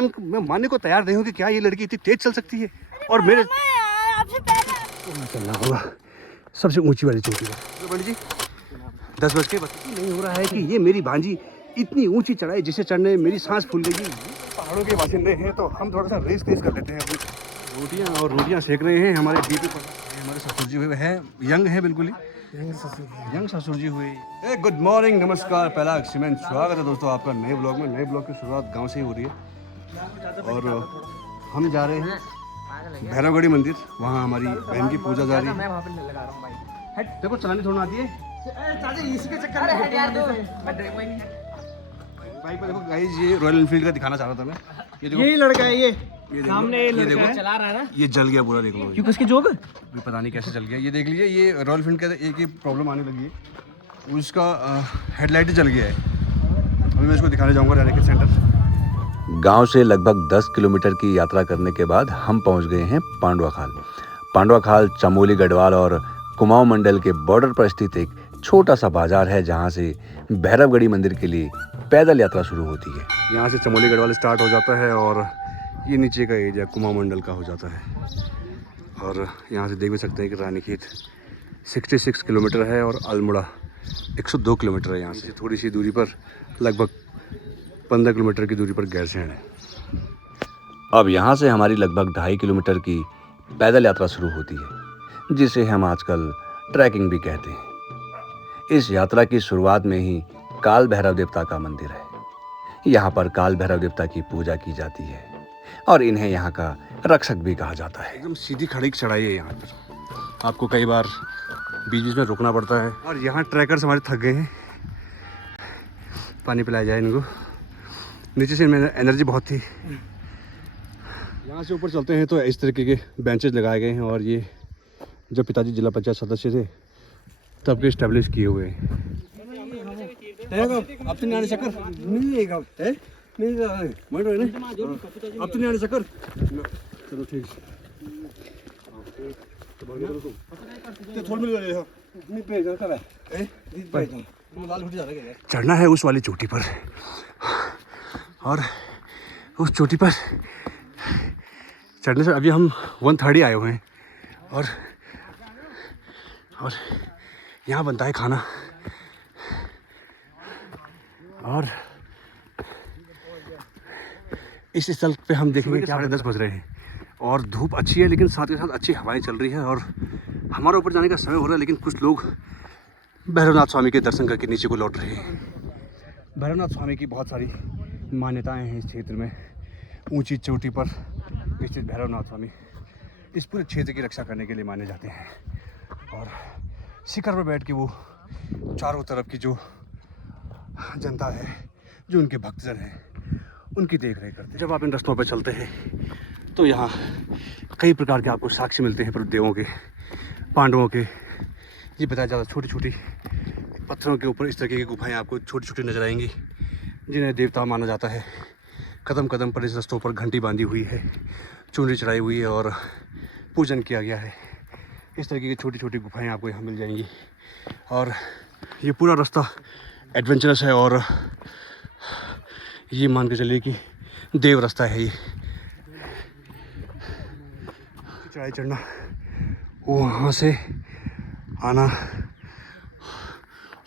मैं मानने को तैयार नहीं हूँ कि क्या ये लड़की इतनी तेज चल सकती है। और मेरे चलना होगा सबसे ऊंची वाली चोटी पर। पंडित जी 10 बज के नहीं हो रहा है कि ये मेरी भांजी इतनी ऊंची चढ़ाई जिसे चढ़ने मेरी सांस फूल गई। पहाड़ों के बाशिंदे हैं तो हम थोड़ा सा रेस तेज कर लेते हैं अपनी। रोटियां सेक रहे हैं हमारे डीपी पर। हमारे ससुर जी हुए हैं, यंग है बिल्कुल ही यंग ससुर जी हुए। गुड मॉर्निंग, नमस्कार, पहला एक्सीमेंट स्वागत है दोस्तों आपका नए ब्लॉग में। नए ब्लॉग की शुरुआत गांव से ही हो रही है और हम जा रहे हैं भैरवगढ़ी मंदिर। वहाँ हमारी बहन की पूजा जा रही है। देखो चलानी थोड़ा आती है बाइक पर। देखो गाइस, ये रॉयल एनफील्ड का दिखाना चाह रहा था मैं। ये देखो, यही लड़का है ये सामने ये देखो चला रहा है ना, ये जल गया पूरा। देख लो क्यों किसकी जोग भी पता नहीं कैसे जल गया। ये देख लीजिए, ये रॉयल एनफील्ड का एक ही प्रॉब्लम आने लगी है, उसका हेडलाइट जल गया है। अभी मैं इसको दिखाने जाऊँगा रैलिकेट सेंटर। गांव से लगभग 10 किलोमीटर की यात्रा करने के बाद हम पहुंच गए हैं पांडवा खाल। पांडवा खाल चमोली गढ़वाल और कुमाऊं मंडल के बॉर्डर पर स्थित एक छोटा सा बाजार है, जहां से भैरवगढ़ी मंदिर के लिए पैदल यात्रा शुरू होती है। यहाँ से चमोली गढ़वाल स्टार्ट हो जाता है और ये नीचे का एरिया कुमाऊं मंडल का हो जाता है। और यहाँ से देख भी सकते हैं कि रानीखेत 66 किलोमीटर है और अल्मोड़ा 102 किलोमीटर है। यहाँ से थोड़ी सी दूरी पर लगभग 15 किलोमीटर की दूरी पर गैरसैंण है। अब यहाँ से हमारी लगभग 2.5 किलोमीटर की पैदल यात्रा शुरू होती है, जिसे हम आजकल ट्रैकिंग भी कहते हैं। इस यात्रा की शुरुआत में ही काल भैरव देवता का मंदिर है। यहाँ पर काल भैरव देवता की पूजा की जाती है और इन्हें यहाँ का रक्षक भी कहा जाता है। एकदम सीधी खड़ी चढ़ाई है यहाँ पर। आपको कई बार बीच बीच में रुकना पड़ता है और यहाँ ट्रैकर्स हमारे थक गए हैं। पानी पिलाया जाए इनको, नीचे से इनमें एनर्जी बहुत थी। यहाँ से ऊपर चलते हैं तो इस तरीके के बेंचेस लगाए गए हैं और ये जब पिताजी जिला पंचायत सदस्य थे तब के इस्टेब्लिश किए हुए हैं। अब तो नहीं चक्कर अब तो नहीं चक्कर। चलो ठीक चढ़ना है उस वाली चोटी पर और उस चोटी पर चढ़ने से अभी हम 1:30 आए हुए हैं और यहाँ बनता है खाना। और इस स्थल पे हम देखेंगे कि 10:30 बज रहे हैं और धूप अच्छी है, लेकिन साथ के साथ अच्छी हवाएं चल रही है और हमारा ऊपर जाने का समय हो रहा है। लेकिन कुछ लोग भैरवनाथ स्वामी के दर्शन करके नीचे को लौट रहे हैं। भैरवनाथ स्वामी की बहुत सारी मान्यताएं हैं इस क्षेत्र में। ऊंची चोटी पर स्थित भैरवनाथ स्वामी इस पूरे क्षेत्र की रक्षा करने के लिए माने जाते हैं और शिखर पर बैठ के वो चारों तरफ की जो जनता है, जो उनके भक्तजन हैं, उनकी देख रेख करते हैं। जब आप इन रास्तों पर चलते हैं तो यहाँ कई प्रकार के आपको साक्ष्य मिलते हैं देवों के, पांडवों के। ये बताया जाता है छोटी छोटी पत्थरों के ऊपर इस तरीके की गुफाएं आपको छोटी छोटी नजर आएंगी, जिन्हें देवता माना जाता है। कदम कदम पर इस रास्तों पर घंटी बांधी हुई है, चुनरी चढ़ाई हुई है और पूजन किया गया है। इस तरीके की छोटी छोटी गुफाएं आपको यहाँ मिल जाएंगी और ये पूरा रास्ता एडवेंचरस है और ये मान के चलिए कि देव रास्ता है। ये चढ़ाई चढ़ना, वहाँ से आना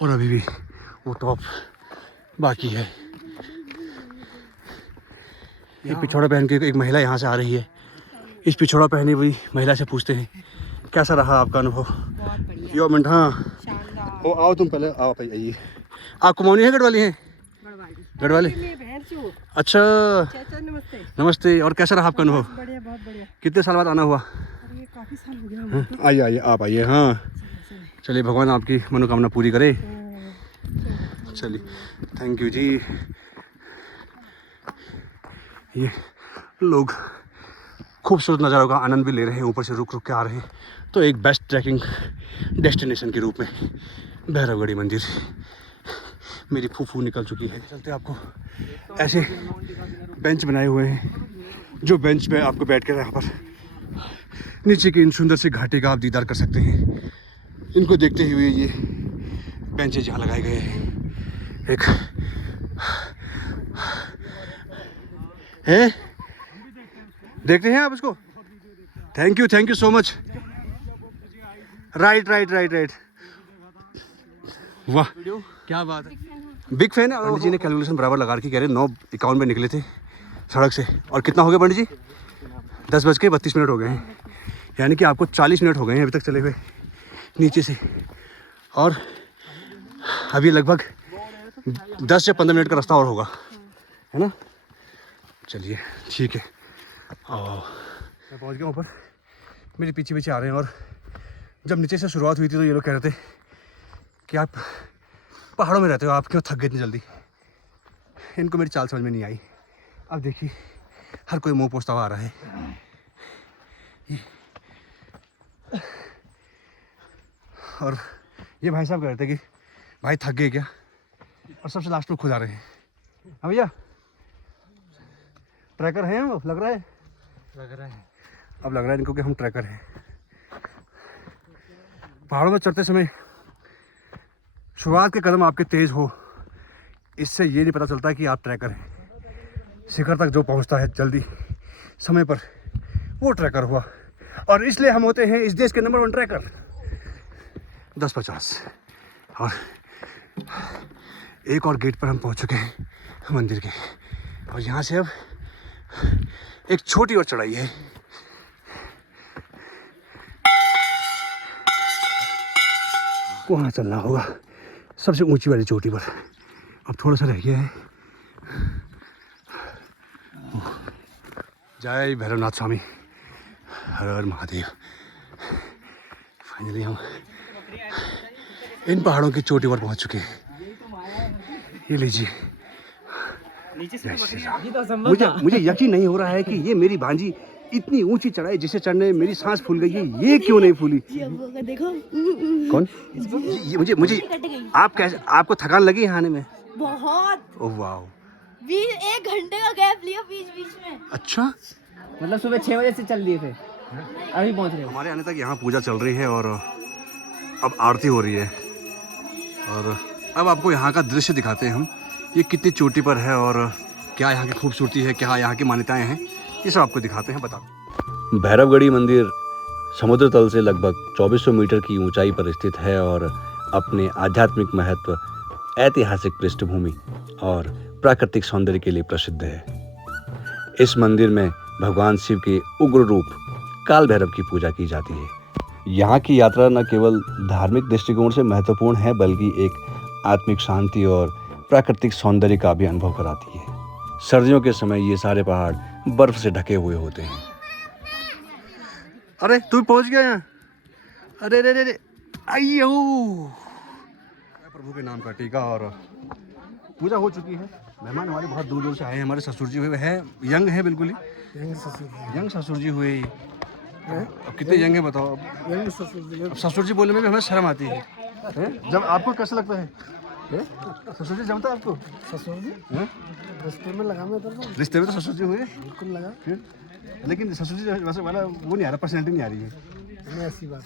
और अभी भी वो टॉप बाकी है। ये पिछोड़ा पहन के एक महिला यहाँ से आ रही है। इस पिछोड़ा पहनी हुई महिला से पूछते हैं कैसा रहा आपका अनुभव। यो मिनट, हाँ ओ आओ, तुम पहले आओ, आइए। आप कुमाऊनी हैं गढ़वाली हैं? गढ़वाली। अच्छा, नमस्ते। और कैसा रहा आपका अनुभव? बढ़िया, बहुत बढ़िया। कितने साल बाद आना हुआ? काफी साल हो गया। आइए आइए, आप आइए। हाँ चलिए, भगवान आपकी मनोकामना पूरी करे। चलिए, थैंक यू जी। ये लोग खूबसूरत नज़ारों का आनंद भी ले रहे हैं, ऊपर से रुक रुक के आ रहे हैं। तो एक बेस्ट ट्रैकिंग डेस्टिनेशन के रूप में भैरवगढ़ी मंदिर मेरी फूफू निकल चुकी है। चलते आपको ऐसे बेंच बनाए हुए हैं, जो बेंच पे आपको बैठ कर यहाँ पर नीचे की इन सुंदर सी घाटी का आप दीदार कर सकते हैं। इनको देखते हुए ये बेंचेज यहाँ लगाए गए हैं। एक हैं? देखते हैं आप इसको? Thank you so much. Right. वाह क्या बात है, बिग फैन है। पंडित जी ने कैलकुलेशन बराबर लगा रखी, कह रहे 9:51 में निकले थे सड़क से, और कितना हो गया पंडित जी? 10:32 हो गए हैं, यानी कि आपको 40 मिनट हो गए हैं अभी तक चले हुए नीचे से, और अभी लगभग 10 या 15 मिनट का रास्ता और होगा, है ना? चलिए ठीक है। मैं पहुंच गया ऊपर, मेरे पीछे आ रहे हैं, और जब नीचे से शुरुआत हुई थी तो ये लोग कह रहे थे कि आप पहाड़ों में रहते हो, आप क्यों थक गए इतनी जल्दी। इनको मेरी चाल समझ में नहीं आई। अब देखिए हर कोई मुंह पोंछता हुआ आ रहा है। और ये भाई साहब कह रहे थे कि भाई थक गए क्या, और सबसे लास्ट में खुद आ रहे हैं। हाँ भैया, ट्रैकर हैं वो, लग रहा है अब लग रहा है इनको कि हम ट्रैकर हैं। पहाड़ों में चढ़ते समय शुरुआत के कदम आपके तेज़ हो, इससे ये नहीं पता चलता कि आप ट्रैकर हैं। शिखर तक जो पहुंचता है जल्दी समय पर, वो ट्रैकर हुआ, और इसलिए हम होते हैं इस देश के नंबर 1 ट्रैकर। 10:50 और एक और गेट पर हम पहुंच चुके हैं मंदिर के, और यहाँ से अब एक छोटी और चढ़ाई है। वहाँ चलना होगा सबसे ऊंची वाली चोटी पर। अब थोड़ा सा रह गया है। जय भैरवनाथ स्वामी, हर हर महादेव। फाइनली हम इन पहाड़ों की चोटी पर पहुंच चुके हैं। ये लीजिए, मुझे यकीन नहीं हो रहा है कि ये मेरी भांजी इतनी ऊंची चढ़ाई जिसे चढ़ने मेरी सांस फूल गई है, ये क्यों नहीं फूली? देखो कौन? मुझे आप कैसे, आपको थकान लगी यहाँ आने में? बहुत। ओह वाह, 1 घंटे का गैप लिया बीच में। अच्छा, मतलब सुबह 6 बजे से चल दिए थे, अभी पहुंच रहे हो। हमारे आने तक यहाँ पूजा चल रही है, और अब आरती हो रही है, और अब आपको यहाँ का दृश्य दिखाते हैं हम। ये कितनी चोटी पर है, और क्या यहाँ की खूबसूरती है, क्या यहाँ की मान्यताएं हैं, ये सब आपको दिखाते हैं, बताओ। भैरवगढ़ी मंदिर समुद्र तल से लगभग 2400 मीटर की ऊंचाई पर स्थित है, और अपने आध्यात्मिक महत्व, ऐतिहासिक पृष्ठभूमि और प्राकृतिक सौंदर्य के लिए प्रसिद्ध है। इस मंदिर में भगवान शिव के उग्र रूप काल भैरव की पूजा की जाती है। यहाँ की यात्रा न केवल धार्मिक दृष्टिकोण से महत्वपूर्ण है, बल्कि एक आत्मिक शांति और प्राकृतिक सौंदर्य का भी अनुभव कराती है। सर्दियों के समय ये सारे पहाड़ बर्फ से ढके हुए होते हैं। अरे तू पहुंच गया यहाँ? अरे रे रे रे, आइयो, प्रभु के नाम का टीका, और पूजा हो चुकी है। मेहमान हमारे बहुत दूर दूर से आए हैं। हमारे ससुर जी हुए हैं, यंग है बिल्कुल ही, यंग ससुर जी हुए। अब कितने यंग है बताओ? अब ससुर जी बोलने में भी हमें शर्म आती है। जब आपको कैसा लगता है? ससुर जी जमता है आपको? ससुर जी रिश्ते में लगा, रिश्ते में तो ससुर जी हुए, बिल्कुल लगा। फिर लेकिन ससुर जी वैसे वाला वो नहीं आ रहा, पर्सनैलिटी नहीं आ रही है। नहीं, ऐसी बात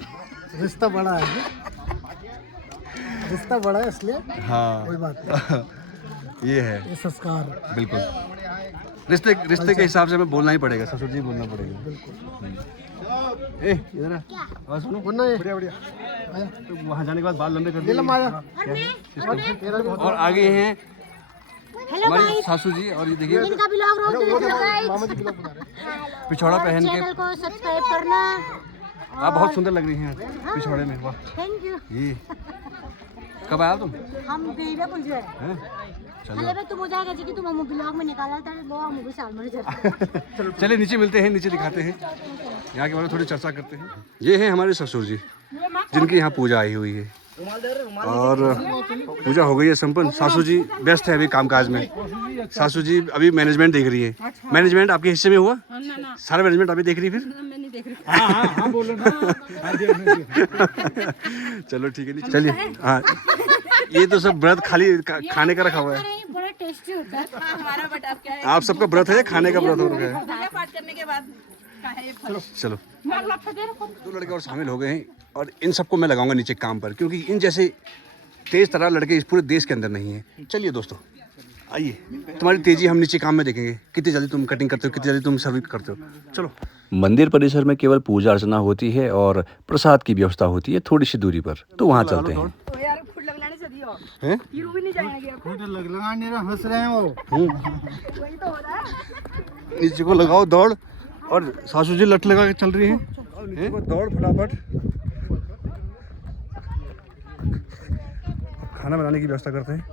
रिश्ता बड़ा है, रिश्ता बड़ा है इसलिए। हाँ, कोई बात नहीं, ये है, ये संस्कार। बिल्कुल। रिश्ते के हिसाब से हमें बोलना ही पड़ेगा, ससुर जी बोलना पड़ेगा। ए इधर आ, आवाज सुनो। बढ़िया तो वहाँ जाने के बाद बाल लंबे कर दिए। और आगे हैं हमारे सासू जी, और ये देखिए पिछौड़ा पहन के, को सब्सक्राइब करना। आप बहुत सुंदर लग रही हैं पिछौड़े में। वाह, थैंक यू। ये कब आया तुम? हम गईबे कुल जो है हैं? अरे चलो बे तुम हो जाएगा जी कि तुम हम ब्लॉग में निकाला था वो हम भी साल में चल। चले नीचे मिलते हैं, नीचे दिखाते हैं, यहाँ के बारे में थोड़ी चर्चा करते हैं। ये हैं हमारे ससुर जी, जिनकी यहाँ पूजा आई हुई है, और पूजा हो गई है संपन्न। सासू जी व्यस्त है अभी कामकाज में। सासू जी अभी मैनेजमेंट देख रही है। मैनेजमेंट आपके हिस्से में हुआ? सारा मैनेजमेंट अभी देख रही है फिर? चलो ठीक है, चलिए। हाँ, ये तो सब व्रत खाली खाने का रखा हुआ है। बड़ा टेस्टी होता है हमारा, बट आप क्या है, आप सबका व्रत है, खाने का व्रत हो रहा है। पूजा पाठ करने के बाद चलो 2 लड़के और शामिल हो गए हैं, और इन सबको मैं लगाऊंगा नीचे काम पर, क्योंकि इन जैसे तेज तरार लड़के इस पूरे देश के अंदर नहीं है। चलिए दोस्तों, आइए, तुम्हारी तेजी हम नीचे काम में देखेंगे, कितनी जल्दी तुम कटिंग करते हो, कितनी जल्दी तुम सर्विस करते हो। चलो। मंदिर परिसर में केवल पूजा अर्चना होती है और प्रसाद की व्यवस्था होती है थोड़ी सी दूरी पर, तो वहाँ चलते हैं। हैं? हंस रहे हो। नीचे को लगाओ दौड़, और सासू जी लट लगा के चल रही हैं। नीचे को दौड़ फटाफट। खाना बनाने की व्यवस्था करते हैं,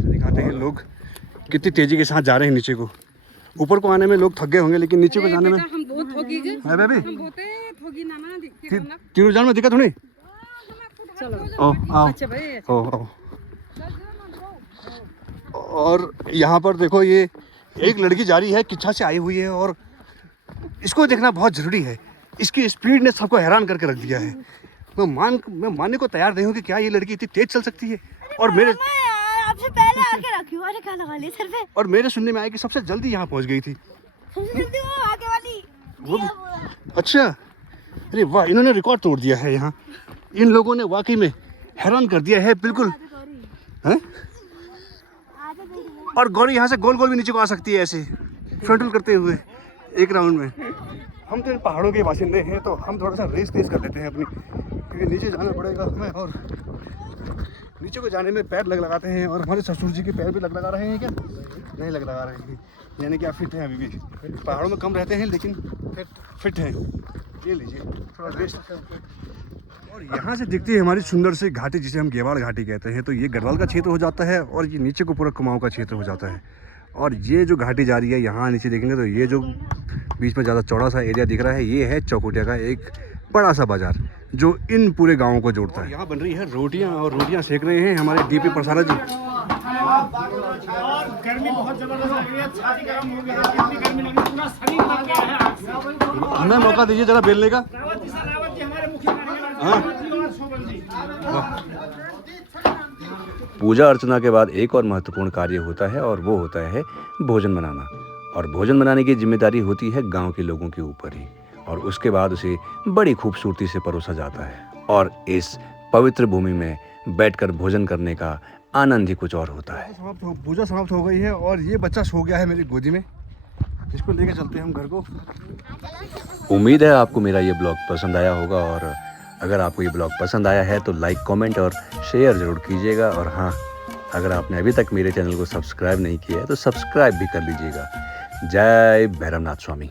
दिखाते हैं लोग कितनी तेजी के साथ जा रहे हैं नीचे को। ऊपर को आने में लोग थक गए होंगे, लेकिन नीचे को जाने में हम बहुत ठोगी गए। है बेबी, हम बहुत ठोगी ना ना तीनों जान में दिक्कत नहीं। चलो ओ आओ, अच्छा भाई ओ। और यहाँ पर देखो, ये एक लड़की जा रही है, किच्छा से आई हुई है, और इसको देखना बहुत ज़रूरी है। इसकी स्पीड ने सबको हैरान करके रख दिया है। मैं मानने को तैयार नहीं हूँ कि क्या ये लड़की इतनी तेज चल सकती है। और मेरे आपसे पहले आके रखी हूँ। अरे क्या लगा लिया सर पे? और मेरे सुनने में आया कि सबसे जल्दी यहाँ पहुँच गई थी। सबसे जल्दी वो आगे वाली। वो अच्छा, अरे वाह, इन्होंने रिकॉर्ड तोड़ दिया है यहाँ। इन लोगों ने वाकई में हैरान कर दिया है बिल्कुल। हैं? और गौरी यहाँ से गोल गोल भी नीचे को आ सकती है, ऐसे फ्रंटल करते हुए एक राउंड में। हम तो इन पहाड़ों के बाशिंदे हैं, तो हम थोड़ा सा रेस तेज कर लेते हैं अपनी, क्योंकि नीचे जाना पड़ेगा हमें। और नीचे को जाने में पैर लगाते हैं, और हमारे ससुर जी के पैर भी लगा रहे हैं क्या? नहीं लगा रहे हैं, यानी कि आप फिट हैं अभी भी। पहाड़ों में कम रहते हैं लेकिन फिट हैं। ये लीजिए थोड़ा रेस्ट। और यहाँ से दिखती है हमारी सुंदर सी घाटी, जिसे हम गेवाड़ घाटी कहते हैं। तो ये गढ़वाल का क्षेत्र हो जाता है, और ये नीचे को पूरा कुमाऊं का क्षेत्र हो जाता है। और ये जो घाटी जा रही है, यहाँ नीचे देखेंगे तो ये जो बीच में ज़्यादा चौड़ा सा एरिया दिख रहा है, ये है चौकुटिया का एक बड़ा सा बाजार, जो इन पूरे गाँवों को जोड़ता है। यहाँ बन रही है रोटियाँ, और रोटियाँ सेक रहे हैं हमारे डीपी प्रसाद जी। गर्मी बहुत जबरदस्त लग रही है, छाती गर्म हो गया है, कितनी गर्मी लग रही है, पूरा शरीर लग गया है आग से। हमें मौका दीजिए जरा बेलने का। रावत जी हमारे मुख्य कार्यक्रम। हाँ। और शोभन जी। पूजा अर्चना के बाद एक और महत्वपूर्ण कार्य होता है, और वो होता है भोजन बनाना। और भोजन बनाने की जिम्मेदारी होती है गांव के लोगों के ऊपर ही, और उसके बाद उसे बड़ी खूबसूरती से परोसा जाता है। और इस पवित्र भूमि में बैठकर भोजन करने का आनंद ही कुछ और होता है। पूजा समाप्त हो गई है, और ये बच्चा सो गया है मेरी गोदी में, इसको लेके चलते हैं हम घर को। उम्मीद है आपको मेरा ये ब्लॉग पसंद आया होगा, और अगर आपको ये ब्लॉग पसंद आया है तो लाइक, कमेंट और शेयर ज़रूर कीजिएगा। और हाँ, अगर आपने अभी तक मेरे चैनल को सब्सक्राइब नहीं किया है तो सब्सक्राइब भी कर लीजिएगा। जय भैरवनाथ स्वामी।